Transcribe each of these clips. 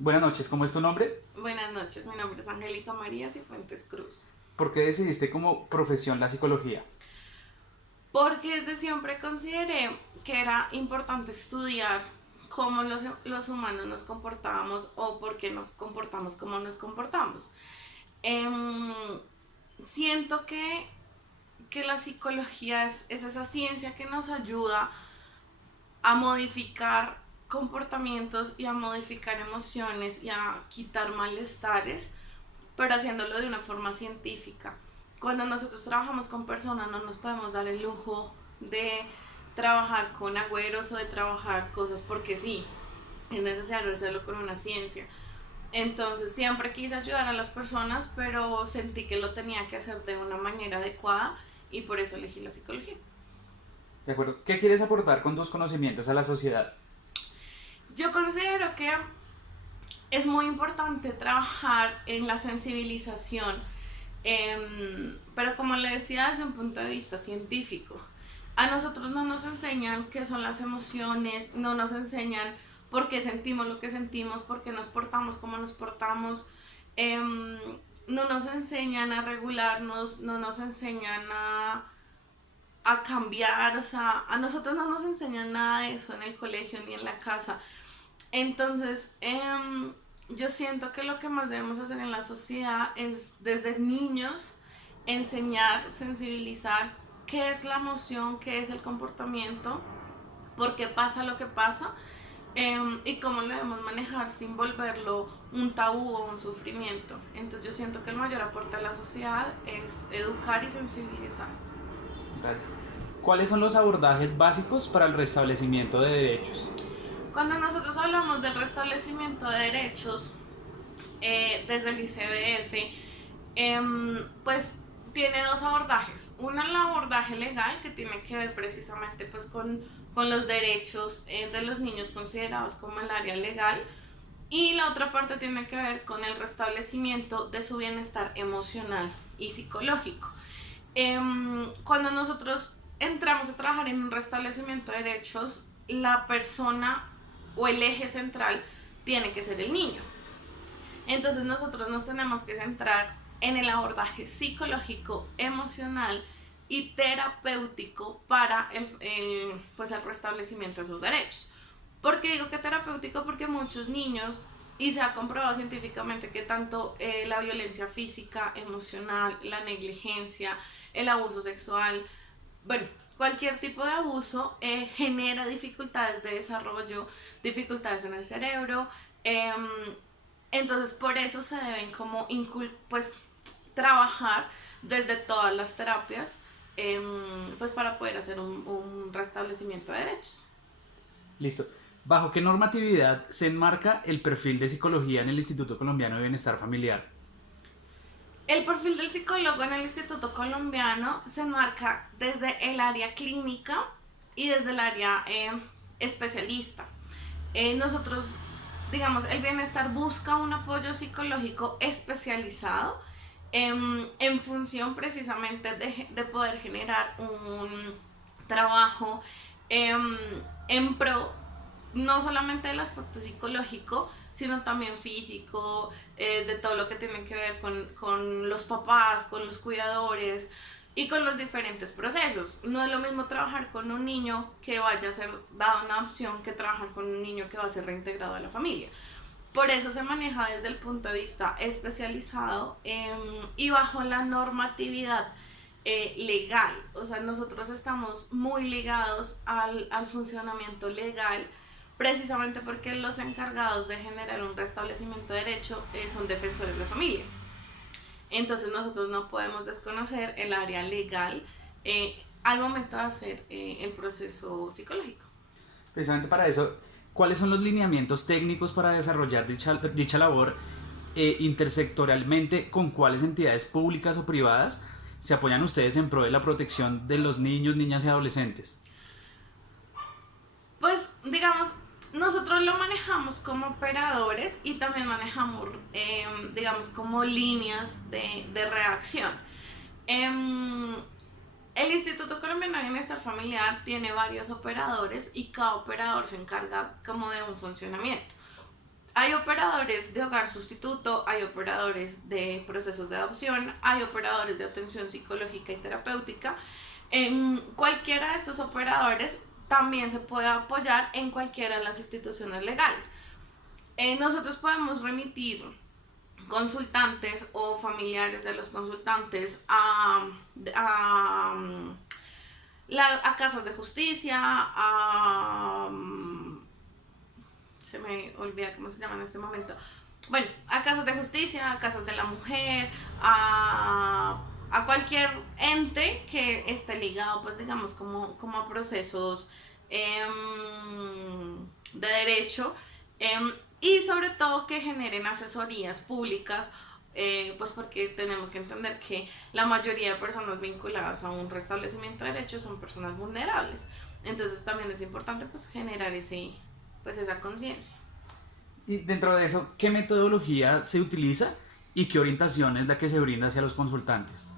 Buenas noches, ¿cómo es tu nombre? Buenas noches, mi nombre es Angélica María Cifuentes Cruz. ¿Por qué decidiste como profesión la psicología? Porque desde siempre consideré que era importante estudiar cómo los humanos nos comportábamos o por qué nos comportamos como nos comportamos. Em, Siento que la psicología es esa ciencia que nos ayuda a modificar comportamientos y a modificar emociones y a quitar malestares, pero haciéndolo de una forma científica. Cuando nosotros trabajamos con personas no nos podemos dar el lujo de trabajar con agüeros o de trabajar cosas porque sí, es necesario hacerlo con una ciencia. Entonces siempre quise ayudar a las personas, pero sentí que lo tenía que hacer de una manera adecuada y por eso elegí la psicología. ¿De acuerdo? ¿Qué quieres aportar con tus conocimientos a la sociedad? Yo considero que es muy importante trabajar en la sensibilización, pero como le decía desde un punto de vista científico, a nosotros no nos enseñan qué son las emociones, no nos enseñan por qué sentimos lo que sentimos, por qué nos portamos como nos portamos, no nos enseñan a regularnos, no nos enseñan a cambiar, o sea, a nosotros no nos enseñan nada de eso en el colegio ni en la casa. Entonces, yo siento que lo que más debemos hacer en la sociedad es desde niños enseñar, sensibilizar qué es la emoción, qué es el comportamiento, por qué pasa lo que pasa, y cómo lo debemos manejar sin volverlo un tabú o un sufrimiento. Entonces yo siento que el mayor aporte a la sociedad es educar y sensibilizar. Gracias. ¿Cuáles son los abordajes básicos para el restablecimiento de derechos? Cuando nosotros hablamos del restablecimiento de derechos, desde el ICBF, pues tiene dos abordajes. Una, el abordaje legal, que tiene que ver precisamente pues con los derechos de los niños considerados como el área legal. Y la otra parte tiene que ver con el restablecimiento de su bienestar emocional y psicológico. Cuando nosotros entramos a trabajar en un restablecimiento de derechos, la persona o el eje central tiene que ser el niño. Entonces nosotros nos tenemos que centrar en el abordaje psicológico, emocional y terapéutico para pues el restablecimiento de sus derechos. ¿Por qué digo que terapéutico? Porque muchos niños, y se ha comprobado científicamente que tanto la violencia física, emocional, la negligencia, el abuso sexual, bueno, cualquier tipo de abuso genera dificultades de desarrollo, dificultades en el cerebro. eh, entonces por eso se deben como pues trabajar desde todas las terapias, pues para poder hacer un restablecimiento de derechos. Listo. ¿Bajo qué normatividad se enmarca el perfil de psicología en el Instituto Colombiano de Bienestar Familiar? El perfil del psicólogo en el Instituto Colombiano se enmarca desde el área clínica y desde el área especialista. Nosotros, digamos, el bienestar busca un apoyo psicológico especializado en función precisamente de poder generar un trabajo em, en pro no solamente del aspecto psicológico, sino también físico, de todo lo que tiene que ver con los papás, con los cuidadores y con los diferentes procesos. No es lo mismo trabajar con un niño que vaya a ser dado una opción que trabajar con un niño que va a ser reintegrado a la familia. Por eso se maneja desde el punto de vista especializado, y bajo la normatividad legal. O sea, nosotros estamos muy ligados al funcionamiento legal precisamente porque los encargados de generar un restablecimiento de derecho son defensores de familia. Entonces nosotros no podemos desconocer el área legal al momento de hacer el proceso psicológico. Precisamente para eso, ¿cuáles son los lineamientos técnicos para desarrollar dicha labor intersectorialmente? ¿Con cuáles entidades públicas o privadas se apoyan ustedes en pro de la protección de los niños, niñas y adolescentes? Pues digamos, nosotros lo manejamos como operadores y también manejamos, digamos, como líneas de reacción. Em, el Instituto Colombiano de Bienestar Familiar tiene varios operadores y cada operador se encarga como de un funcionamiento. Hay operadores de hogar sustituto, hay operadores de procesos de adopción, hay operadores de atención psicológica y terapéutica. En cualquiera de estos operadores también se puede apoyar en cualquiera de las instituciones legales. Nosotros podemos remitir consultantes o familiares de los consultantes a casas de justicia, se me olvida cómo se llama en este momento. Bueno, a casas de justicia, a casas de la mujer, a cualquier ente que esté ligado, pues digamos, como a procesos de derecho, y sobre todo que generen asesorías públicas, pues porque tenemos que entender que la mayoría de personas vinculadas a un restablecimiento de derechos son personas vulnerables. Entonces también es importante pues generar esa conciencia. Y dentro de eso, ¿qué metodología se utiliza y qué orientación es la que se brinda hacia los consultantes?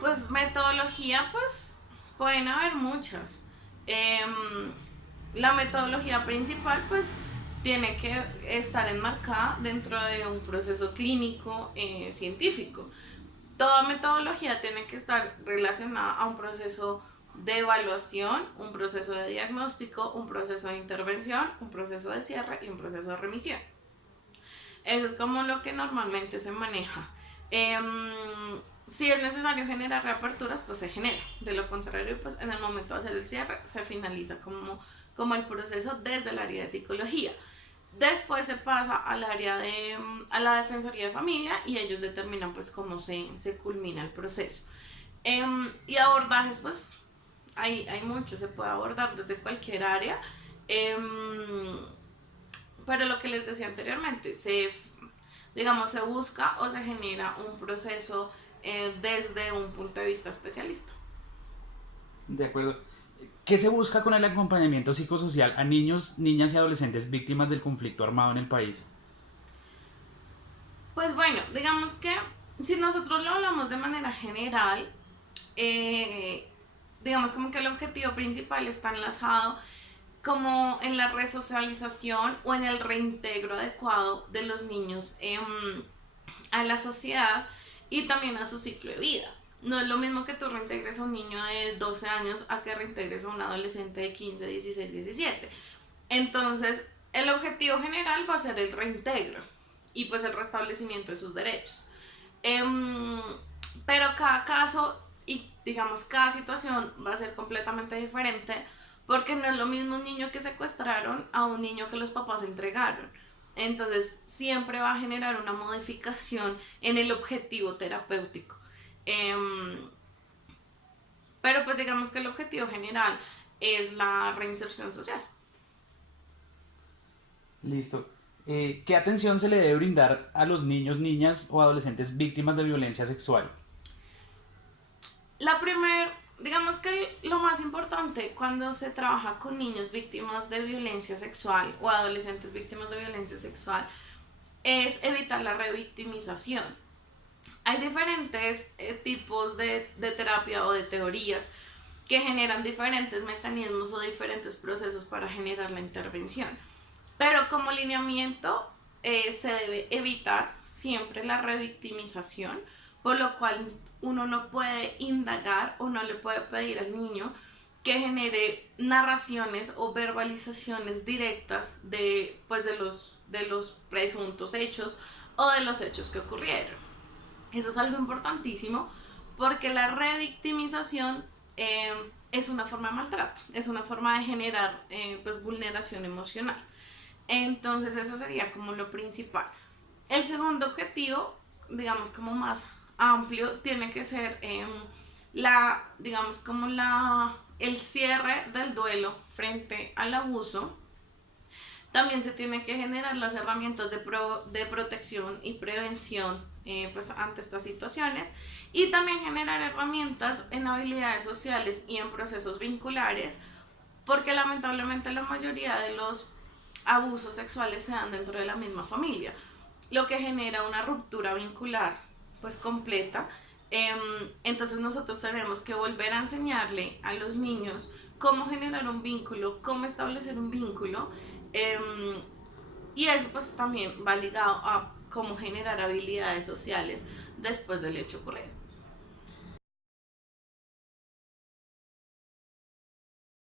Pues metodología, pues pueden haber muchas. La metodología principal, pues tiene que estar enmarcada dentro de un proceso clínico científico. Toda metodología tiene que estar relacionada a un proceso de evaluación, un proceso de diagnóstico, un proceso de intervención, un proceso de cierre y un proceso de remisión. Eso es como lo que normalmente se maneja. Si es necesario generar reaperturas, pues se genera. De lo contrario, pues en el momento de hacer el cierre, se finaliza como el proceso desde el área de psicología. Después se pasa a la Defensoría de Familia y ellos determinan pues cómo se culmina el proceso. Y abordajes, pues hay muchos, se puede abordar desde cualquier área. Pero lo que les decía anteriormente, se busca o se genera un proceso desde un punto de vista especialista. De acuerdo. ¿Qué se busca con el acompañamiento psicosocial a niños, niñas y adolescentes víctimas del conflicto armado en el país? Pues bueno, digamos que si nosotros lo hablamos de manera general, digamos como que el objetivo principal está enlazado como en la resocialización o en el reintegro adecuado de los niños a la sociedad y también a su ciclo de vida. No es lo mismo que tú reintegres a un niño de 12 años a que reintegres a un adolescente de 15, 16, 17. Entonces, el objetivo general va a ser el reintegro y pues el restablecimiento de sus derechos. Pero cada caso y digamos cada situación va a ser completamente diferente porque no es lo mismo un niño que secuestraron a un niño que los papás entregaron. Entonces siempre va a generar una modificación en el objetivo terapéutico. Pero pues digamos que el objetivo general es la reinserción social. Listo. ¿Qué atención se le debe brindar a los niños, niñas o adolescentes víctimas de violencia sexual? Digamos que lo más importante cuando se trabaja con niños víctimas de violencia sexual o adolescentes víctimas de violencia sexual es evitar la revictimización. Hay diferentes tipos de terapia o de teorías que generan diferentes mecanismos o diferentes procesos para generar la intervención. Pero como lineamiento se debe evitar siempre la revictimización, por lo cual uno no puede indagar o no le puede pedir al niño que genere narraciones o verbalizaciones directas de los presuntos hechos o de los hechos que ocurrieron. Eso es algo importantísimo porque la revictimización es una forma de maltrato, es una forma de generar vulneración emocional. Entonces eso sería como lo principal. El segundo objetivo, digamos como más amplio, tiene que ser el cierre del duelo frente al abuso. También se tiene que generar las herramientas de protección y prevención ante estas situaciones y también generar herramientas en habilidades sociales y en procesos vinculares porque lamentablemente la mayoría de los abusos sexuales se dan dentro de la misma familia, lo que genera una ruptura vincular pues completa. Entonces nosotros tenemos que volver a enseñarle a los niños cómo generar un vínculo, cómo establecer un vínculo Y eso pues también va ligado a cómo generar habilidades sociales después del hecho ocurrido.